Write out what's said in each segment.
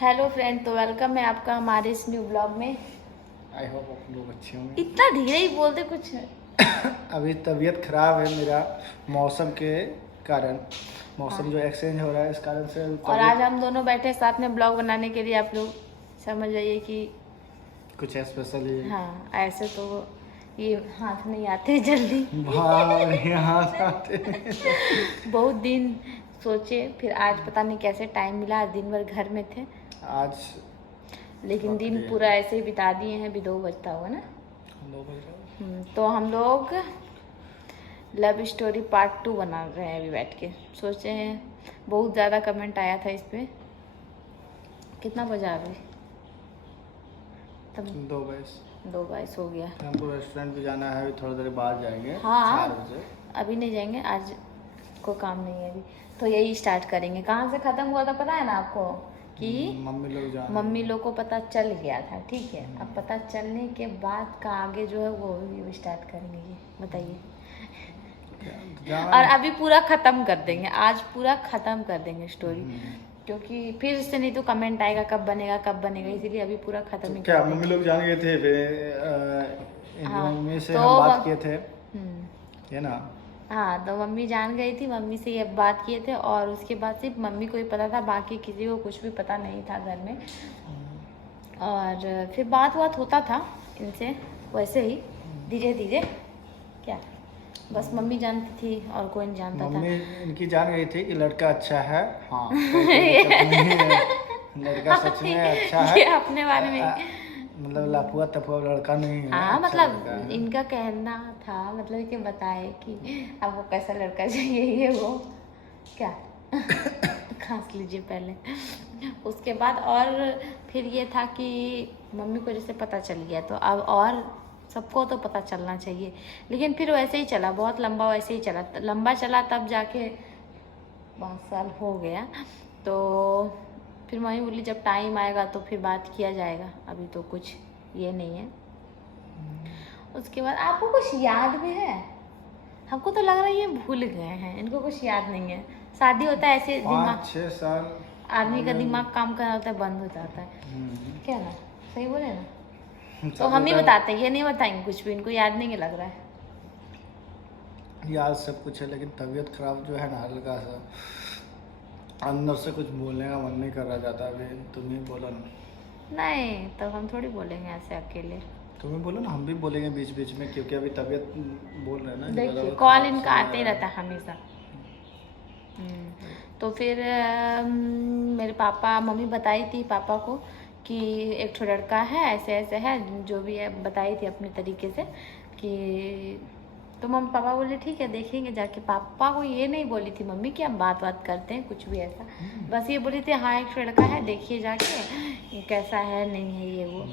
Hello friend, तो welcome है आपका हमारे इस न्यू ब्लॉग में। आई होप आप लोग अच्छे होंगे। इतना धीरे ही बोलते कुछ। अभी तबीयत खराब है मेरा मौसम के कारण। हाँ, मौसम जो एक्सचेंज हो रहा है इस कारण से और आज तबीयत हम दोनों बैठे साथ में ब्लॉग बनाने के लिए। आप लोग समझ जाइए कि कुछ स्पेशल ही हाँ, ऐसे तो ये हाथ नहीं आते जल्दी। भाव यहाँ आते। बहुत दिन सोचे, फिर आज पता नहीं कैसे टाइम मिला। आज दिन भर घर में थे, आज लेकिन दिन बकरी है। पूरा ऐसे ही बिता दिए हैं। अभी 2 बजता होगा ना। 2 बज रहे हैं। तो हम लोग लव स्टोरी पार्ट 2 बना रहे हैं अभी बैठ के। सोचे हैं, बहुत ज़्यादा कमेंट आया था इस पे। कितना बजा अभी? तब 2:22 हो गया। हमको रेस्टोरेंट भी जाना है, अभी थोड़ी देर बाद जाएंगे। हाँ, 4 बजे। अभी नहीं जाएंगे, आज को काम नहीं है अभी। तो यही स्टार्ट करेंगे। कहाँ से ख़त्म हुआ था पता है ना आपको? कि मम्मी लोग को पता चल गया था, ठीक है। अब पता चलने के बाद का आगे जो है वो भी स्टार्ट करेंगे। ये बताइए। और अभी पूरा ख़त्म कर देंगे, आज पूरा ख़त्म कर देंगे स्टोरी, क्योंकि फिर से नहीं तो कमेंट आएगा कब बनेगा, इसीलिए अभी पूरा ख़त्म ही क्या कर देंगे। मम्मी लोग जान गए थे हाँ, मम्मी से तो हम बात किए थे, है ना। हाँ, तो मम्मी जान गई थी, मम्मी से ये बात किए थे। और उसके बाद सिर्फ मम्मी को ही पता था, बाकी किसी को कुछ भी पता नहीं था घर में। और फिर बात होता था इनसे वैसे ही धीरे धीरे। क्या बस मम्मी जानती थी और कोई नहीं जानता था। मम्मी इनकी जान गई थी कि लड़का अच्छा है। हाँ, कोई दिक्कत नहीं है। लड़का सच में अच्छा है। ये अपने बारे में मतलब लफुआ तफुआ लड़का नहीं है। हाँ, अच्छा मतलब लड़का है। इनका कहना था, मतलब कि बताए कि आपको कैसा लड़का चाहिए, ये वो क्या। खांस लीजिए पहले। उसके बाद और फिर ये था कि मम्मी को जैसे पता चल गया तो अब और सबको तो पता चलना चाहिए। लेकिन फिर वैसे ही चला, बहुत लंबा वैसे ही चला, लंबा चला, तब जाके 5 साल हो गया। तो फिर मम्मी बोली जब टाइम आएगा तो फिर बात किया जाएगा, अभी तो कुछ ये नहीं है। उसके बाद आपको कुछ याद भी है? हमको तो लग रहा है ये भूल गए हैं, इनको कुछ याद नहीं है। शादी होता है ऐसे, दिमाग 5-6 साल आदमी का दिमाग काम करना होता है, बंद हो जाता है। क्या ना, सही बोले ना? तो सब हम ही होता बताते हैं, ये नहीं बताएंगे कुछ भी, इनको याद नहीं लग रहा है। है। याद सब कुछ है, लेकिन तबीयत खराब जो है ना, हल्का सा अंदर से कुछ बोलने का मन नहीं कर रहा जाता। अभी तुम ही बोलो ना। नहीं, तो हम थोड़ी बोलेंगे ऐसे अकेले। तुम ही बोलो ना, हम भी बोलेंगे बीच बीच में, क्योंकि अभी तबीयत बोल रहे हैं ना। देखिए, कॉल इनका आते ही रहता है हमेशा। तो फिर मेरे पापा मम्मी बताई थी पापा को कि एक ठो लड़का है, ऐसे ऐसे है, जो भी है बताई थी अपने तरीके से कि। तो मम्मी पापा बोले ठीक है देखेंगे जाके। पापा को ये नहीं बोली थी मम्मी कि हम बात करते हैं कुछ भी ऐसा। बस ये बोली थी हाँ एक लड़का है, देखिए जाके कैसा है नहीं है ये वो।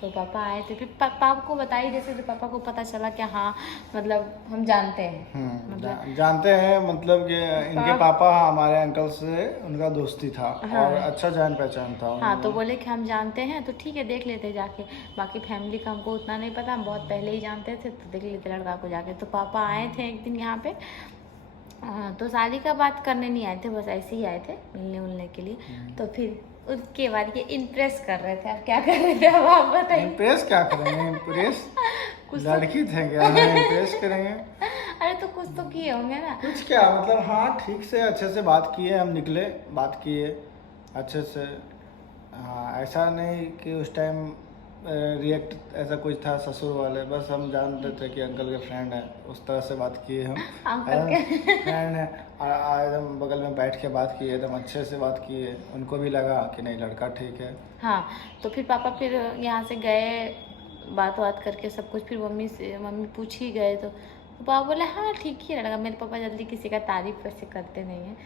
तो पापा आए थे, फिर पापा को बताई जैसे, तो पापा को पता चला कि हाँ मतलब हम जानते हैं। मतलब जानते हैं, मतलब कि इनके पापा हमारे अंकल से उनका दोस्ती था। हाँ, और अच्छा जान पहचान था। हाँ, तो बोले कि हम जानते हैं तो ठीक है देख लेते जाके। बाकी फैमिली का हमको उतना नहीं पता, हम बहुत पहले ही जानते थे, तो देख लेते लड़का को जाके। तो पापा आए थे एक दिन यहाँ पे। तो शादी का बात करने नहीं आए थे, बस ऐसे ही आए थे मिलने उलने के लिए। तो फिर उसके बाद ये इम्प्रेस कर रहे थे। अब क्या कर रहे थे, अब आप बताइए। इम्प्रेस क्या करेंगे? इम्प्रेस कुछ लड़की थे क्या? इम्प्रेस करेंगे? अरे तो कुछ तो किए होंगे ना। कुछ क्या मतलब, हाँ ठीक से अच्छे से बात किए, हम निकले, बात किए अच्छे से। हाँ, ऐसा नहीं कि उस टाइम रिएक्ट ऐसा कुछ था ससुर वाले, बस हम जानते थे कि अंकल के फ्रेंड है, उस तरह से बात किए हम। अंकल के फ्रेंड है, एकदम बगल में बैठ के बात किए, एकदम अच्छे से बात किए। उनको भी लगा कि नहीं लड़का ठीक है। हाँ, तो फिर पापा फिर यहाँ से गए, बात करके सब कुछ। फिर मम्मी पूछ ही गए तो पापा बोले हाँ ठीक ही लड़का। मेरे पापा जल्दी किसी का तारीफ वैसे करते नहीं हैं,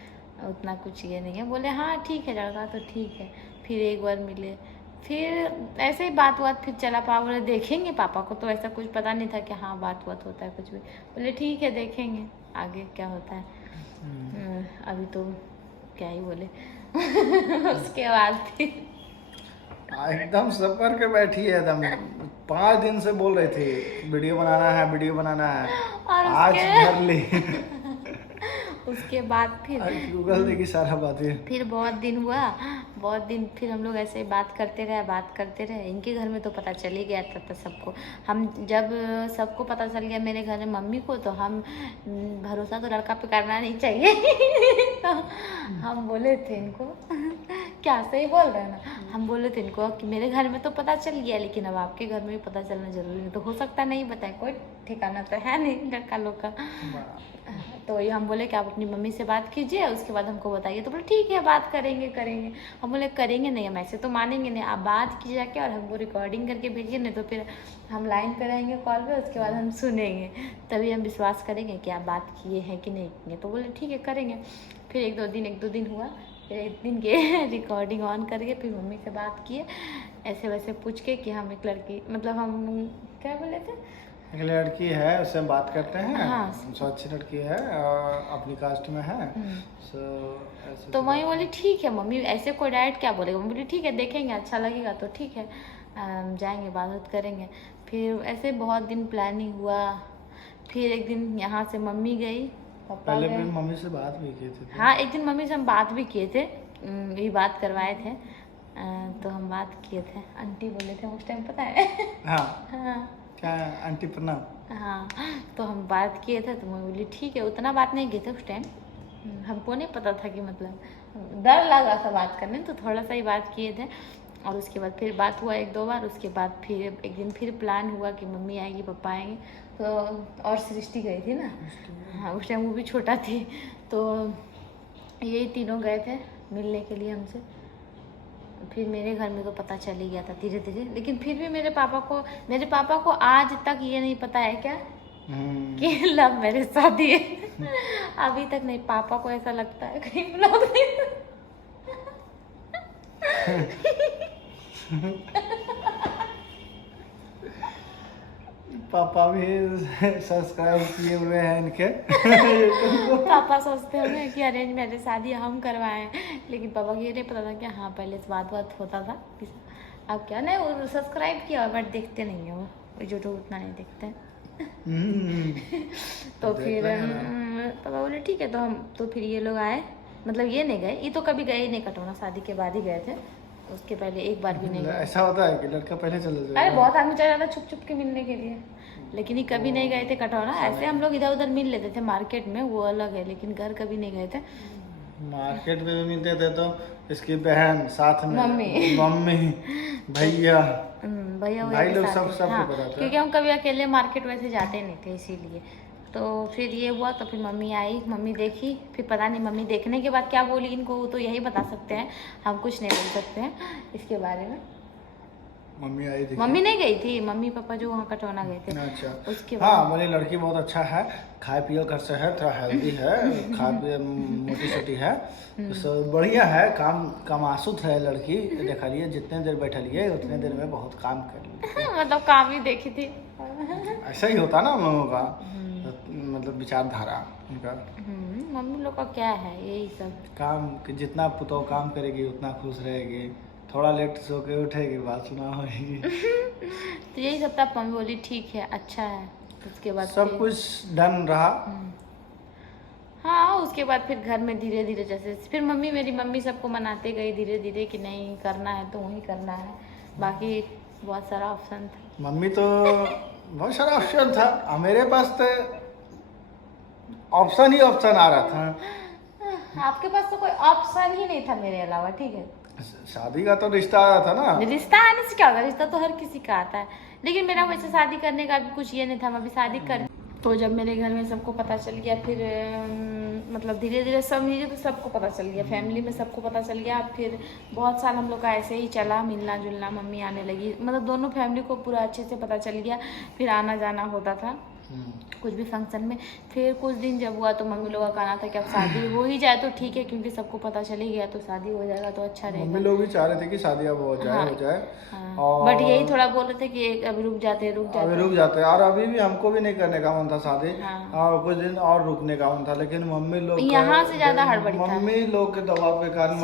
उतना कुछ ये नहीं है। बोले हाँ ठीक है लड़का तो ठीक है। फिर एक बार मिले, फिर ऐसे ही बात फिर चला। पापा बोले देखेंगे। पापा को तो ऐसा कुछ पता नहीं था कि हाँ बात होता है कुछ भी। बोले ठीक है देखेंगे आगे क्या होता है। अभी तो क्या ही बोले। उसके बाद फिर एकदम सब करके बैठी है एकदम। 5 दिन से बोल रही थी वीडियो बनाना है, वीडियो बनाना है। और आज उसके कर ली। उसके बाद फिर गूगल देखी सारा बातें। फिर बहुत दिन हुआ, बहुत दिन फिर हम लोग ऐसे ही बात करते रहे। इनके घर में तो पता चल ही गया था सबको। हम जब सबको पता चल गया मेरे घर में मम्मी को, तो हम भरोसा तो लड़का पे करना नहीं चाहिए तो हम बोले थे इनको क्या सही बोल रहे हैं ना, हम बोले थे इनको कि मेरे घर में तो पता चल गया, लेकिन अब आपके घर में भी पता चलना जरूरी है, तो हो सकता नहीं बताए, कोई ठिकाना तो है नहीं लड़का लोग का। तो ये हम बोले कि आप अपनी मम्मी से बात कीजिए, उसके बाद हमको बताइए। तो बोले ठीक है, बात करेंगे। हम बोले करेंगे नहीं, हम ऐसे तो मानेंगे नहीं, आप बात की जाके और हमको रिकॉर्डिंग करके भेजिए, नहीं तो फिर हम लाइन पे रहेंगे कॉल पे, उसके बाद हम सुनेंगे, तभी हम विश्वास करेंगे कि आप बात किए हैं कि नहीं किए। तो बोले ठीक है करेंगे। फिर एक दो दिन हुआ, फिर एक दिन के रिकॉर्डिंग ऑन करके फिर मम्मी से बात किए, ऐसे वैसे पूछ के कि हम एक लड़की, मतलब हम क्या बोले थे, एक लड़की है, उससे हम बात करते हैं। हाँ। सो अच्छी लड़की है और अपनी कास्ट में है। सो ऐसे तो मम्मी बोली ठीक है, मम्मी ऐसे कोई डायरेक्ट क्या बोलेगा, मम्मी बोली ठीक है देखेंगे, अच्छा लगेगा तो ठीक है, जाएंगे बात करेंगे। फिर ऐसे बहुत दिन प्लानिंग हुआ। फिर एक दिन यहाँ से मम्मी गई, पापा पहले गए। भी मम्मी से बात भी की थी। हाँ एक दिन मम्मी से हम बात भी किए थे, ये बात करवाए थे, तो हम बात किए थे, आंटी बोले थे उस टाइम, पता है हाँ हाँ क्या आंटी प्रणाम। हाँ, तो हम बात किए थे, तो मैं बोली ठीक है, उतना बात नहीं किए थे उस टाइम, हमको नहीं पता था कि मतलब डर लगा था बात करने, तो थोड़ा सा ही बात किए थे। और उसके बाद फिर बात हुआ एक दो बार, उसके बाद फिर एक दिन फिर प्लान हुआ कि मम्मी आएगी पापा आएंगे, तो और सृष्टि गई थी ना, हाँ उस टाइम वो भी छोटा थी, तो यही तीनों गए थे मिलने के लिए हमसे। फिर मेरे घर में तो पता चल ही गया था धीरे धीरे, लेकिन फिर भी मेरे पापा को आज तक ये नहीं पता है क्या कि लव मैरिज शादी है अभी तक नहीं, पापा को ऐसा लगता है कहीं ब्लॉग नहीं पापा भी सब्सक्राइब किए हुए हैं इनके पापा सोचते होंगे कि अरेंज मैरिज शादी हम करवाएं, लेकिन पापा को ये नहीं पता था कि हाँ पहले से बात होता था। अब क्या नहीं, वो सब्सक्राइब किया बट देखते नहीं है, वो यूट्यूब उतना नहीं देखते हैं तो फिर पापा बोले ठीक है, तो फिर ये लोग आए, मतलब ये नहीं गए, ये तो कभी गए ही नहीं, कटौना शादी के बाद ही गए थे, उसके पहले एक बार भी नहीं गए। ऐसा होता है कि लड़का पहले चले जाए? अरे बहुत आदमी चला जाता छुप छुप के मिलने के लिए, लेकिन ये कभी नहीं गए थे कटौना। ऐसे हम लोग इधर उधर मिल लेते थे मार्केट में, वो अलग है, लेकिन घर कभी नहीं गए थे। मार्केट में भी मिलते थे तो इसकी बहन साथ में, मम्मी भैया भाई लोग सब हाँ, पता था। क्योंकि हम कभी अकेले मार्केट वैसे जाते नहीं थे, इसीलिए। तो फिर ये हुआ, तो फिर मम्मी आई, मम्मी देखी, फिर पता नहीं मम्मी देखने के बाद क्या बोली, इनको तो यही बता सकते हैं, हम कुछ नहीं बोल सकते हैं इसके बारे में। मम्मी आई थी? मम्मी नहीं गई थी, मम्मी पापा जो वहाँ कटौना गए थे। अच्छा उसके हाँ, बोले लड़की बहुत अच्छा है, खाए पिए घर से है, थोड़ा हेल्दी है, खा पिए मोटी छोटी है, तो बढ़िया है, काम आसुत है लड़की। देखा लिए जितने देर बैठलिए उतने देर में बहुत काम कर लिए मतलब काम ही देखी थी ऐसा ही होता ना हम लोगों का, मतलब विचारधारा उनका। मम्मी लोग का क्या है यही सब काम जितना पुतौ काम करेगी उतना खुश रहेगी, थोड़ा लेट सो के उठेगी बात सुना होगी तो यही सब था। मम्मी बोली ठीक है अच्छा है, उसके बाद सब कुछ डन रहा। हाँ उसके बाद फिर घर में धीरे धीरे जैसे फिर मेरी मम्मी सबको मनाते गई धीरे धीरे कि नहीं करना है तो वही करना है, बाकी बहुत सारा ऑप्शन था। मम्मी तो बहुत सारा ऑप्शन था, मेरे पास तो ऑप्शन ही ऑप्शन आ रहा था। आपके पास तो कोई ऑप्शन ही नहीं था मेरे अलावा, ठीक है। शादी का तो रिश्ता आया था ना। रिश्ता आने से क्या होगा, रिश्ता तो हर किसी का आता है, लेकिन मेरा वैसे शादी करने का भी कुछ ये नहीं था, मैं अभी शादी कर। तो जब मेरे घर में सबको पता चल गया, फिर मतलब धीरे धीरे समझिए तो सबको पता चल गया, फैमिली में सबको पता चल गया। फिर बहुत साल हम लोग का ऐसे ही चला, मिलना जुलना, मम्मी आने लगी, मतलब दोनों फैमिली को पूरा अच्छे से पता चल गया। फिर आना जाना होता था कुछ भी फंक्शन में। फिर कुछ दिन जब हुआ तो मम्मी लोग का कहना था कि अब शादी हो ही जाए तो ठीक है, क्योंकि सबको पता चल ही गया तो शादी हो जाएगा तो अच्छा रहेगा। मम्मी लोग भी चाह रहे थे कि शादी अब हो जाए, हो जाए। और बट यही थोड़ा बोल रहे थे कि अभी रुक जाते और अभी भी हमको भी नहीं करने का मन था शादी, और कुछ दिन और रुकने का मन था, लेकिन मम्मी लोग यहाँ से ज्यादा हड़बड़ी था, मम्मी लोग के दबाव के कारण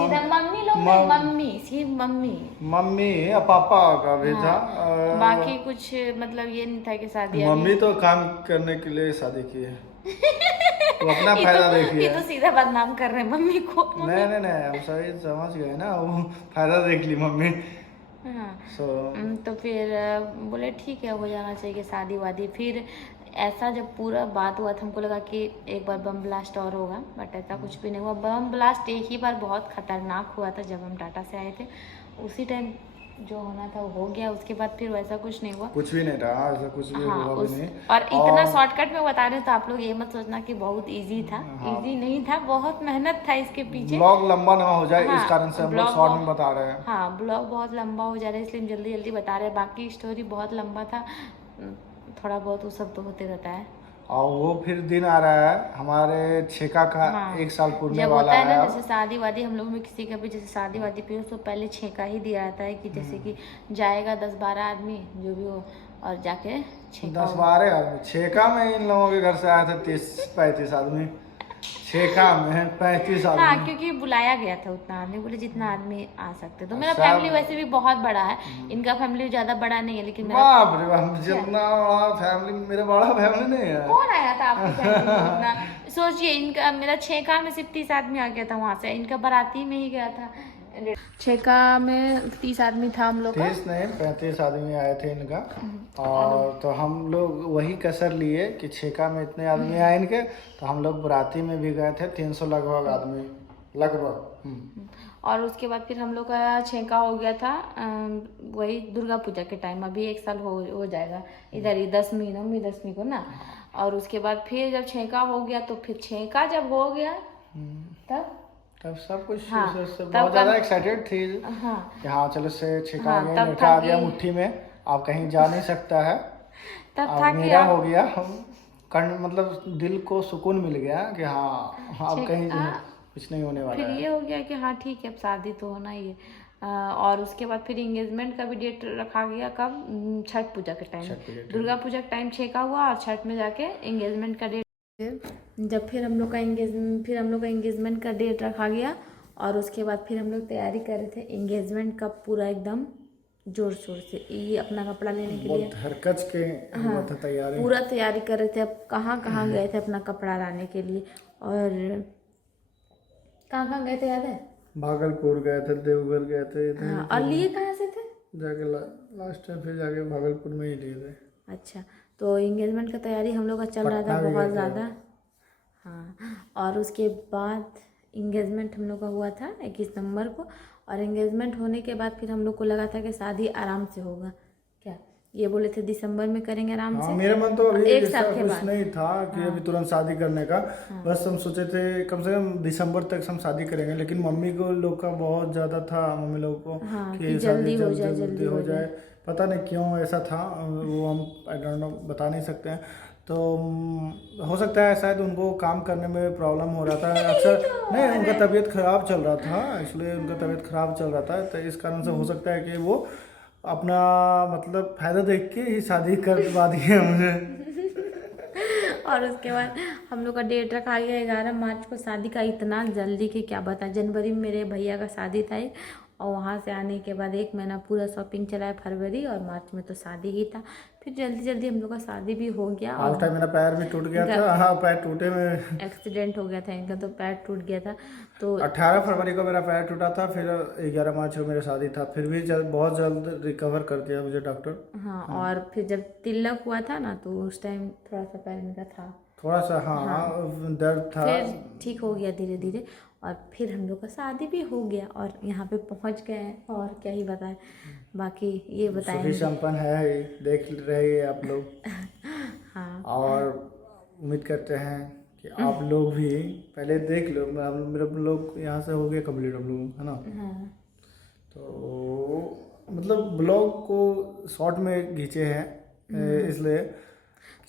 मम्मी पापा का भी था, बाकी कुछ मतलब ये नहीं था कि शादी। मम्मी तो काम करने के लिए शादी की है वो अपना फायदा देखिए। ये तो सीधा बदनाम कर रहे हैं मम्मी को। नहीं हम सही समझ गए ना, वो फायदा देख ली मम्मी। हाँ। सो तो फिर बोले ठीक है, हो जाना चाहिए शादी वादी। फिर ऐसा जब पूरा बात हुआ था, हमको लगा कि एक बार बम ब्लास्ट और होगा, बट ऐसा कुछ भी नहीं हुआ। बम ब्लास्ट एक ही बार बहुत खतरनाक हुआ था जब हम टाटा से आए थे, उसी टाइम जो होना था वो हो गया। उसके बाद फिर वैसा कुछ नहीं हुआ, कुछ भी नहीं रहा, ऐसा कुछ भी हाँ। हुआ भी नहीं। और इतना शॉर्टकट में बता रहे हो तो आप लोग ये मत सोचना कि बहुत इजी था। हाँ। इजी नहीं था, बहुत मेहनत था इसके पीछे। ब्लॉग लंबा ना हो जाए, हाँ, इस कारण से हम लोग ब्लॉग शॉर्ट में बहुत- बता रहे हैं। हाँ, ब्लॉग बहुत लंबा हो जा रहा है इसलिए हम जल्दी जल्दी बता रहे हैं। बाकी स्टोरी बहुत लंबा था, थोड़ा बहुत वो सब तो होते रहता है। और वो फिर दिन आ रहा है हमारे छेका का, हाँ, 1 साल पूरने जब वाला होता है ना, अब। जैसे शादी वादी हम लोग में किसी का भी जैसे शादी वादी फिर तो पहले छेका ही दिया जाता है कि जैसे कि जाएगा 10-12 आदमी जो भी हो और जाके छेका 10-12 आदमी छेका में, इन लोगों के घर से आए थे 30-35 आदमी। छेका में 35 हाँ, आदमी। क्योंकि बुलाया गया था उतना आदमी, बोले जितना आदमी आ सकते। तो मेरा सब- फैमिली वैसे भी बहुत बड़ा है, इनका फैमिली ज्यादा बड़ा नहीं है, लेकिन मेरा बाप रे बाप, जितना बड़ा फैमिली, मेरा बड़ा फैमिली नहीं है। कौन आया था आपकी फैमिली में उतना? सोचिए, इनका मेरा छेका में सिर्फ 30 आदमी आ गया था वहां से, इनका बाराती में ही गया था। छेका में 30 आदमी था हम लोग का। 30 नहीं 35 आदमी आए थे इनका। और तो हम लोग वही कसर लिए कि छेका में इतने आदमी आए इनके, तो हम लोग बराती में भी गए थे 300 लगभग आदमी लगभग। और उसके बाद फिर हम लोग का छेका हो गया था वही दुर्गा पूजा के टाइम। अभी 1 साल हो जाएगा इधर ही, 10वीं 9वीं 10वीं को ना। और उसके बाद फिर जब छेका हो गया तो फिर छेका जब हो गया तब सब कुछ हाँ, से तब बहुत ज्यादा एक्साइटेड थी हाँ, कि हाँ चलो से छेका हाँ, आ गया, तब लड़का था आ गया कि- मुट्ठी में, अब कहीं जा नहीं सकता है। तब अब था कि मेरा अब हो गया, हम कर्ण मतलब दिल को सुकून मिल गया कि हाँ अब कहीं कुछ नहीं होने वाला फिर है। ये हो गया कि हाँ ठीक है, अब शादी तो होना ही है। और उसके बाद फिर इंगेजमेंट का भी डेट रखा गया कब? छठ पूजा के टाइम। छठ पूजा के दुर्गा पूजा के टाइम छेका हुआ और छठ में जाके इंगेजमेंट का डेट। जब फिर हम लोग का इंगेजमेंट का डेट रखा गया और उसके बाद फिर हम लोग तैयारी कर रहे थे इंगेजमेंट का पूरा एकदम जोर शोर से, ये अपना कपड़ा लेने के लिए बहुत हरकत के हुआ था तैयारी। पूरा तैयारी कर रहे थे। अब कहाँ कहाँ गए थे अपना कपड़ा लाने के लिए, और कहाँ गए थे याद है? भागलपुर गए थे, देवघर गए थे इधर। हाँ, और लिए कहाँ से थे? जाके लास्ट में फिर जाके भागलपुर में ही लिए थे। अच्छा, तो इंगेजमेंट का तैयारी हम लोग का चल रहा था पटना भी बहुत गए थे। ज़्यादा। हाँ, और उसके बाद इंगेजमेंट हम लोग का हुआ था 21 नवंबर को। और इंगेजमेंट होने के बाद फिर हम लोग को लगा था कि शादी आराम से होगा। क्या ये बोले थे दिसंबर में करेंगे आराम हाँ, से। मेरे मन तो अभी एक जैसा साल के कुछ बाद। नहीं था कि अभी तुरंत शादी करने का। बस हम सोचे थे कम से कम दिसंबर तक हम शादी करेंगे, लेकिन मम्मी को लोग का बहुत ज़्यादा था, मम्मी लोग को हाँ, कि कि शादी जल्दी हो जाए। पता नहीं क्यों ऐसा था, वो हम आई डोंट नो, बता नहीं सकते हैं। तो हो सकता है शायद उनको काम करने में प्रॉब्लम हो रहा था अक्सर। नहीं, उनका तबीयत खराब चल रहा था, इसलिए उनका तबीयत खराब चल रहा था, तो इस कारण से हो सकता है कि वो अपना मतलब फायदा देख के ही शादी करवा दिए मुझे। और उसके बाद हम लोग का डेट रखा गया 11 मार्च को शादी का। इतना जल्दी कि क्या बता, जनवरी में मेरे भैया का शादी था एक, और वहाँ से आने के बाद 1 महीना पूरा शॉपिंग चला है, फरवरी और मार्च में तो शादी ही था। फिर जल्दी जल्दी हम लोग का शादी भी हो गया। और उस टाइम मेरा पैर भी टूट गया था। हाँ, पैर टूटे में एक्सीडेंट हो गया था इनका, तो पैर टूट गया था। तो 18 फरवरी को मेरा पैर टूटा था, फिर 11 मार्च को मेरा शादी था। फिर भी बहुत जल्द रिकवर कर दिया मुझे डॉक्टर। हाँ, और फिर जब तिलक हुआ था ना, तो उस टाइम थोड़ा सा पैर मेरा था, थोड़ा सा हाँ दर्द था। फिर ठीक हो गया धीरे धीरे। और फिर हम लोग का शादी भी हो गया और यहाँ पे पहुँच गए हैं। और क्या ही बताएं, बाकी ये सुखी बताएंगे। संपन्न है, देख रहे हैं आप लोग। हाँ, और उम्मीद करते हैं कि आप लोग भी पहले देख लो। मेरे लोग यहाँ से हो गया कंप्लीट हम लोग, है ना। हाँ, तो मतलब ब्लॉग को शॉर्ट में खींचे हैं, इसलिए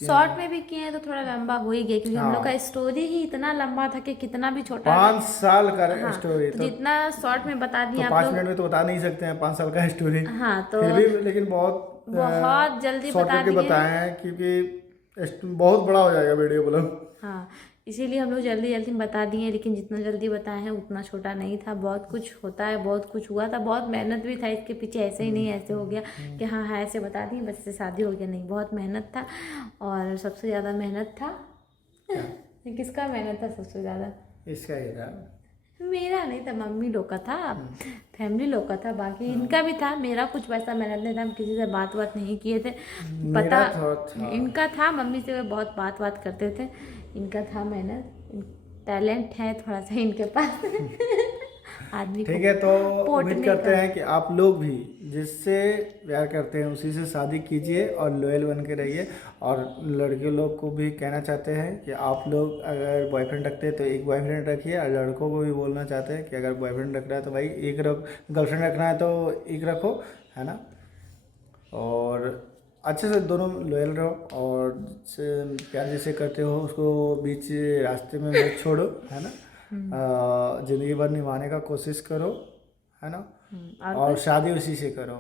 शॉर्ट में भी किए हैं तो थोड़ा लंबा हो ही गया, क्योंकि हम लोग का स्टोरी ही इतना लंबा था कि कितना भी छोटा 5 साल का स्टोरी तो जितना शॉर्ट में बता दिया तो आप 5 लोग। मिनट में तो बता नहीं सकते हैं 5 साल का स्टोरी। हाँ, तो फिर भी लेकिन बहुत जल्दी शॉर्ट बता करके दिए। बताए हैं, क्योंकि बहुत बड़ा हो जाएगा वीडियो ब्लॉग। हाँ, इसीलिए हम लोग जल्दी जल्दी बता दिए, लेकिन जितना जल्दी बताए हैं उतना छोटा नहीं था। बहुत कुछ होता है, बहुत कुछ हुआ था, बहुत मेहनत भी था इसके पीछे। ऐसे ही नहीं ऐसे हो गया कि हाँ हाँ ऐसे बता दिए बस से शादी हो गया, नहीं, बहुत मेहनत था। और सबसे ज़्यादा मेहनत था किसका मेहनत था सबसे ज़्यादा? इसका ही था। मेरा नहीं था, मम्मी लोग का था, फैमिली लोग का था। बाकी इनका भी था, मेरा कुछ वैसा मेहनत नहीं था, हम किसी से बात नहीं किए थे। पता मेरा तो था। इनका था, मम्मी से वे बहुत बात करते थे। इनका था मेहनत, टैलेंट है थोड़ा सा इनके पास। आदमी को ठीक है, तो पोट उम्मीद नहीं करते कर। हैं कि आप लोग भी जिससे प्यार करते हैं उसी से शादी कीजिए और लॉयल बन के रहिए। और लड़के लोग को भी कहना चाहते हैं कि आप लोग अगर बॉयफ्रेंड रखते हैं तो एक बॉयफ्रेंड रखिए, और लड़कों को भी बोलना चाहते हैं कि अगर बॉयफ्रेंड रख रहा है तो भाई एक रख, गर्लफ्रेंड रखना है तो एक रखो, है ना। और अच्छे से दोनों लॉयल रहो, और प्यार जैसे करते हो उसको बीच रास्ते में मत छोड़ो, है ना। ज़िंदगी भर निभाने का कोशिश करो, है ना। और शादी उसी से करो।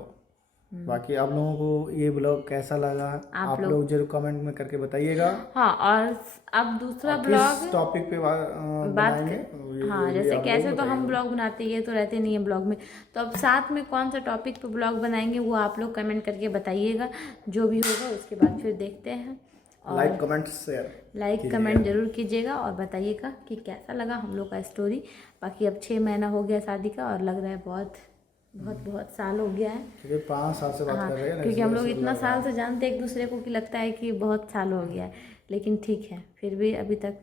बाकी आप लोगों को ये ब्लॉग कैसा लगा आप लोग जरूर कमेंट में करके बताइएगा। हाँ, और अब दूसरा और ब्लॉग किस टॉपिक पे बनाएंगे ये हाँ, भी जैसे आप कैसे लोग तो हम बताइएगा। ब्लॉग बनाते ये तो रहते नहीं है ब्लॉग में, तो अब साथ में कौन सा टॉपिक पे ब्लॉग बनाएंगे वो आप लोग कमेंट करके बताइएगा। जो भी होगा उसके बाद फिर देखते हैं। Like comment share like comment जरूर कीजिएगा और बताइएगा कि कैसा लगा हम लोग का स्टोरी। बाकी अब 6 महीना हो गया शादी का, और लग रहा है बहुत साल हो गया है। क्योंकि 5 साल से बात हाँ, कर रहे हैं ना, क्योंकि हम इसलिए लोग ऐसा इतना लग रहा साल है। से जानते एक दूसरे को कि लगता है कि बहुत साल हो गया है, लेकिन ठीक है फिर भी अभी तक।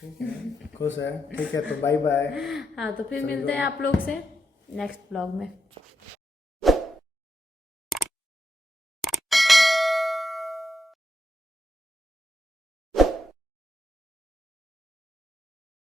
ठीक है, खुश है, ठीक है, तो बाय बाय। हाँ, तो फिर मिलते हैं आप लोग से नेक्स्ट ब्लॉग में।